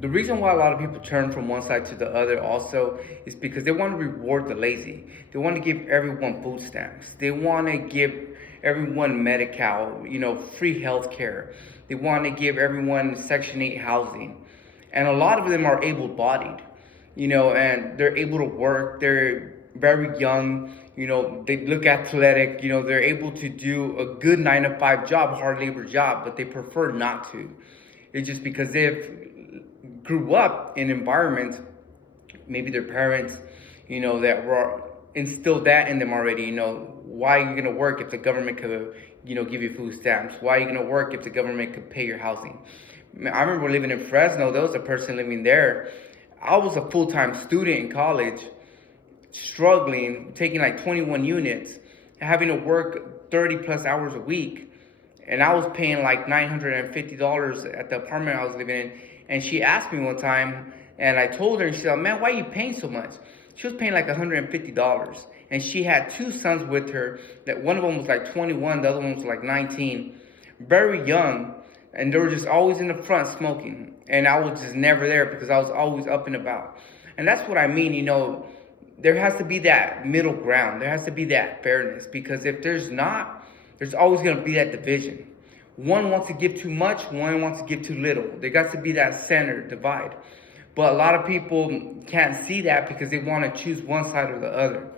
The reason why a lot of people turn from one side to the other also is because they want to reward the lazy. They want to give everyone food stamps. They want to give everyone Medi-Cal, free health care. They want to give everyone Section 8 housing. And a lot of them are able-bodied, and they're able to work. They're very young, they look athletic, they're able to do a good 9 to 5 job, hard labor job, but they prefer not to. It's just because they've grew up in environments, maybe their parents, that were instilled that in them already. Why are you going to work if the government could, give you food stamps? Why are you going to work if the government could pay your housing? I remember living in Fresno. There was a person living there. I was a full-time student in college, struggling, taking like 21 units, having to work 30 plus hours a week. And I was paying like $950 at the apartment I was living in. And she asked me one time, and I told her, and she said, man, why are you paying so much? She was paying like $150. And she had 2 sons with her, that one of them was like 21, the other one was like 19, very young. And they were just always in the front smoking. And I was just never there because I was always up and about. And that's what I mean, there has to be that middle ground. There has to be that fairness, because if there's not, there's always going to be that division. One wants to give too much, one wants to give too little. There got to be that center divide. But a lot of people can't see that because they want to choose one side or the other.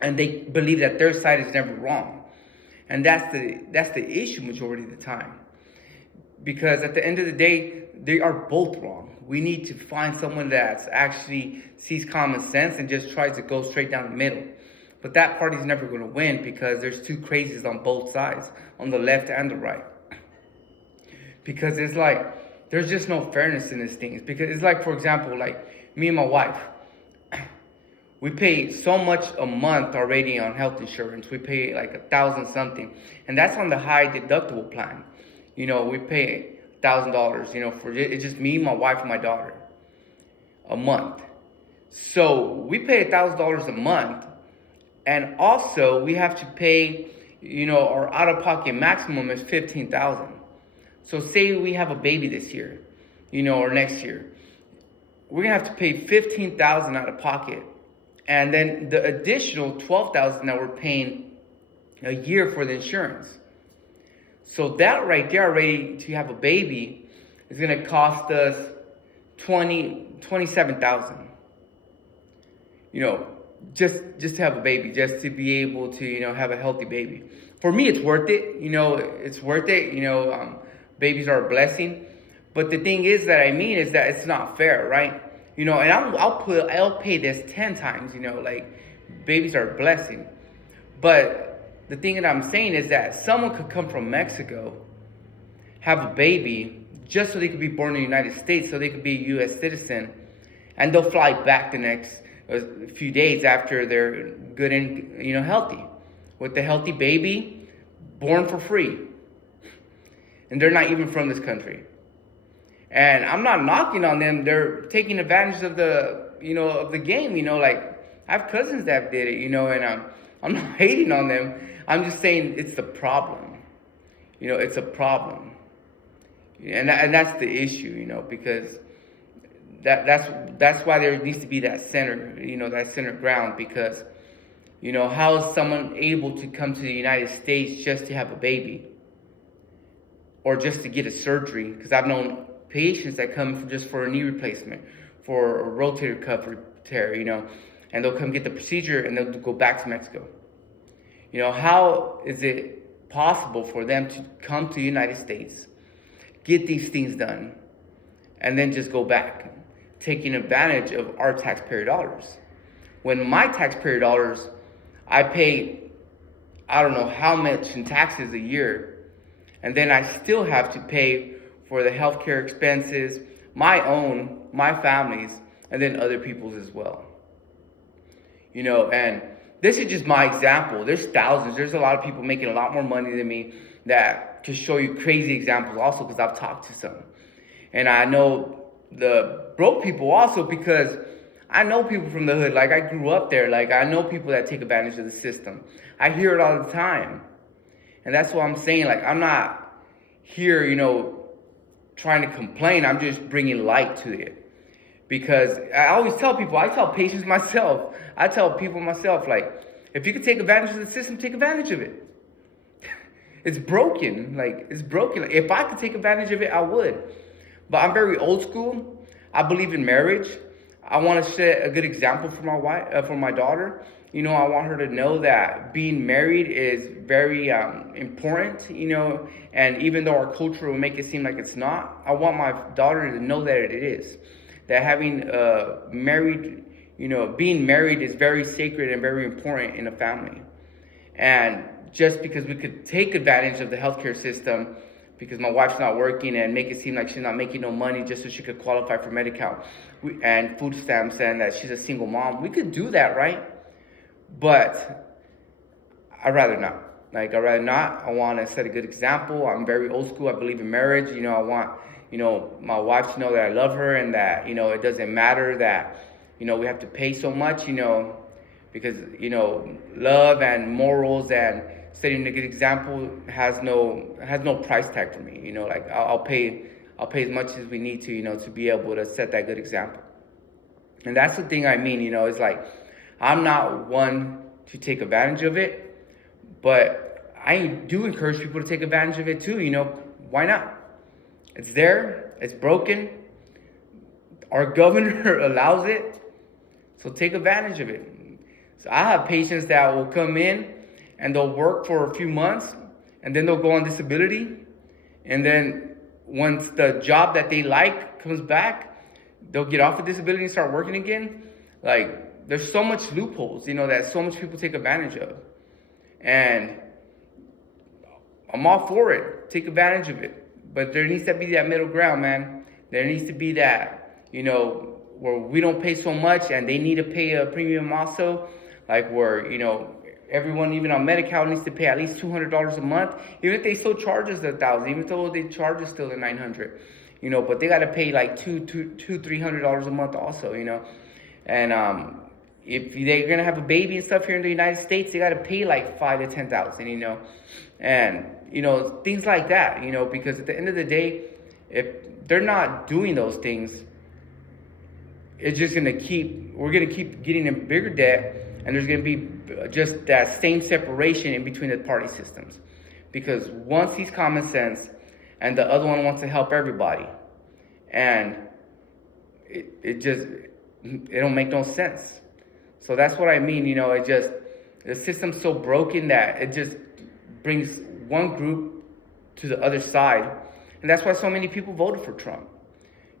And they believe that their side is never wrong. And that's the issue majority of the time. Because at the end of the day, they are both wrong. We need to find someone that actually sees common sense and just tries to go straight down the middle. But that party's never going to win because there's 2 crazies on both sides, on the left and the right. Because it's like, there's just no fairness in these things. Because it's like, for example, like me and my wife, we pay so much a month already on health insurance. We pay like $1,000 something. And that's on the high deductible plan. We pay $1,000, for it's just me, my wife, and my daughter a month. So we pay $1,000 a month. And also we have to pay, our out-of-pocket maximum is $15,000. So say we have a baby this year, or next year. We're going to have to pay $15,000 out of pocket. And then the additional $12,000 that we're paying a year for the insurance. So that right there already, to have a baby, is going to cost us $27,000. Just to have a baby, just to be able to, have a healthy baby. For me, it's worth it. It's worth it. Babies are a blessing. But the thing is that is that it's not fair, right? And I'll pay this 10 times, babies are a blessing. But the thing that I'm saying is that someone could come from Mexico, have a baby, just so they could be born in the United States, so they could be a U.S. citizen, and they'll fly back the next few days after they're good and, healthy. With the healthy baby, born for free. And they're not even from this country. And I'm not knocking on them. They're taking advantage of the, of the game, like I have cousins that did it, and I'm not hating on them. I'm just saying it's the problem. It's a problem. And that's the issue, because that's why there needs to be that center, that center ground, because, how is someone able to come to the United States just to have a baby or just to get a surgery? Because I've known patients that come just for a knee replacement, for a rotator cuff tear, and they'll come get the procedure and they'll go back to Mexico. How is it possible for them to come to the United States, get these things done, and then just go back, taking advantage of our taxpayer dollars? When my taxpayer dollars, I pay, I don't know how much in taxes a year, and then I still have to pay for the healthcare expenses, my own, my family's, and then other people's as well. And this is just my example. There's thousands. There's a lot of people making a lot more money than me that to show you crazy examples also, because I've talked to some. And I know the broke people also, because I know people from the hood. Like, I grew up there. Like, I know people that take advantage of the system. I hear it all the time. And that's what I'm saying. Like, I'm not here, trying to complain. I'm just bringing light to it. Because I always tell people, I tell patients myself, I tell people myself, like, if you could take advantage of the system, take advantage of it. It's broken. Like, it's broken. Like, if I could take advantage of it, I would. But I'm very old school. I believe in marriage. I want to set a good example for my wife, for my daughter. You know, I want her to know that being married is very important, you know, and even though our culture will make it seem like it's not, I want my daughter to know that it is. That having married, you know, being married is very sacred and very important in a family. And just because we could take advantage of the healthcare system because my wife's not working and make it seem like she's not making no money just so she could qualify for Medi-Cal and food stamps and that she's a single mom, we could do that, right? But I'd rather not. Like, I'd rather not. I want to set a good example. I'm very old school. I believe in marriage. You know, I want, you know, my wife to know that I love her and that, you know, it doesn't matter that, you know, we have to pay so much, you know, because, you know, love and morals and setting a good example has no price tag for me. You know, like I'll pay as much as we need to, you know, to be able to set that good example. And that's the thing I mean, you know, it's like, I'm not one to take advantage of it, but I do encourage people to take advantage of it too, you know, why not? It's there, it's broken, our governor allows it, so take advantage of it. So I have patients that will come in and they'll work for a few months and then they'll go on disability, and then once the job that they like comes back, they'll get off of disability and start working again. Like, there's so much loopholes, you know, that so much people take advantage of. And I'm all for it. Take advantage of it. But there needs to be that middle ground, man. There needs to be that, you know, where we don't pay so much and they need to pay a premium also. Like where, you know, everyone, even on Medi-Cal, needs to pay at least $200 a month. Even if they still charge us $1,000, even though they charge us still the $900, you know, but they got to pay like $300 a month also, you know. And if they're going to have a baby and stuff here in the United States, they got to pay like $5,000 to $10,000, you know. And, you know, things like that, you know, because at the end of the day, if they're not doing those things, it's just going to we're going to keep getting in bigger debt, and there's going to be just that same separation in between the party systems. Because one sees common sense, and the other one wants to help everybody. And it don't make no sense. So that's what I mean, you know, the system's so broken that it just brings one group to the other side. And that's why so many people voted for Trump.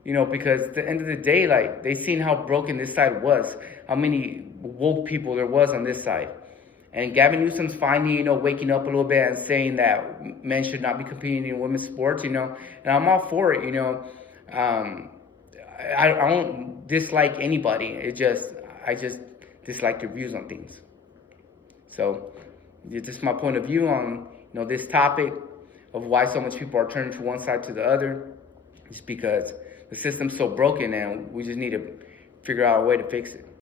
You know, because at the end of the day, like, they seen how broken this side was, how many woke people there was on this side. And Gavin Newsom's finally, you know, waking up a little bit and saying that men should not be competing in women's sports, you know. And I'm all for it, you know. I don't dislike anybody. I just dislike their views on things. So it's just my point of view on, you know, this topic of why so much people are turning to one side to the other. It's because the system's so broken and we just need to figure out a way to fix it.